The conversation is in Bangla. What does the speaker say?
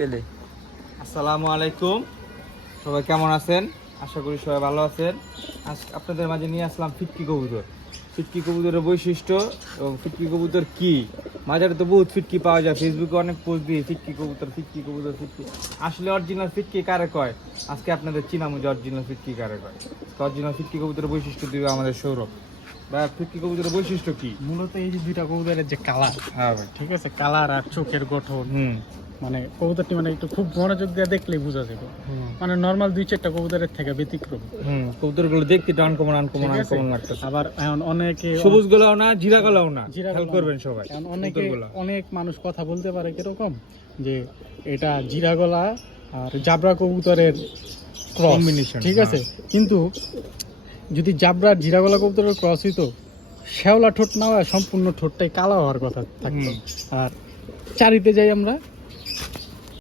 পেলে। আসসালামু আলাইকুম, সবাই কেমন আছেন? আশা করি সবাই ভালো আছেন। আজ আপনাদের মাঝে নিয়ে আসলাম ফিটকি কবুতর। ফিটকি কবুতরের বৈশিষ্ট্য এবং ফিটকি কবুতর কি, বাজারে তো বহুত ফিটকি পাওয়া যায়, ফেসবুকে অনেক পোস্ট দিয়ে ফিটকি কবুতর ফিটকি কবুতর ফিটকি। আসলে অরিজিনাল ফিটকি কারে কয়, আজকে আপনাদের চিনামো যে অরিজিনাল ফিটকি কারে কয়। অরিজিনাল ফিটকি কবুতরের বৈশিষ্ট্য দিবে আমাদের সৌরভ। বা ফিটকি কবুতরের বৈশিষ্ট্য কি? মূলত এই যে দুইটা কবুতরের যে কালার, হ্যাঁ ভাই, ঠিক আছে, কালার আর চোখের গঠন, হুম মানে কবুতরটি মানে একটু খুব মনোযোগ দিয়ে দেখলেই বোঝা যাবে, মানে নর্মাল দুই চারটা কবুতরের থেকে ব্যতিক্রম। কবুতরগুলো দেখতে একটু আনকমন ঠিক আছে? লাগতেছে। আবার এখন অনেকে সবুজ গুলাও না, জিরা গুলাও না, জিরা খেয়াল গলা করবেন সবাই। এখন অনেকে কবুতরগুলা। অনেক মানুষ কথা বলতে পারে কিরকম যে এটা জিরা গলা আর জাবরা কবুতরের ক্রস, Combination, ঠিক আছে, কিন্তু যদি জাবরা আর জিরা গলা কবুতরের ক্রস হইতো, শ্যাওলা ঠোঁট না হয় সম্পূর্ণ ঠোঁটটাই কালো হওয়ার কথা থাকতো। আর চারিতে যাই আমরা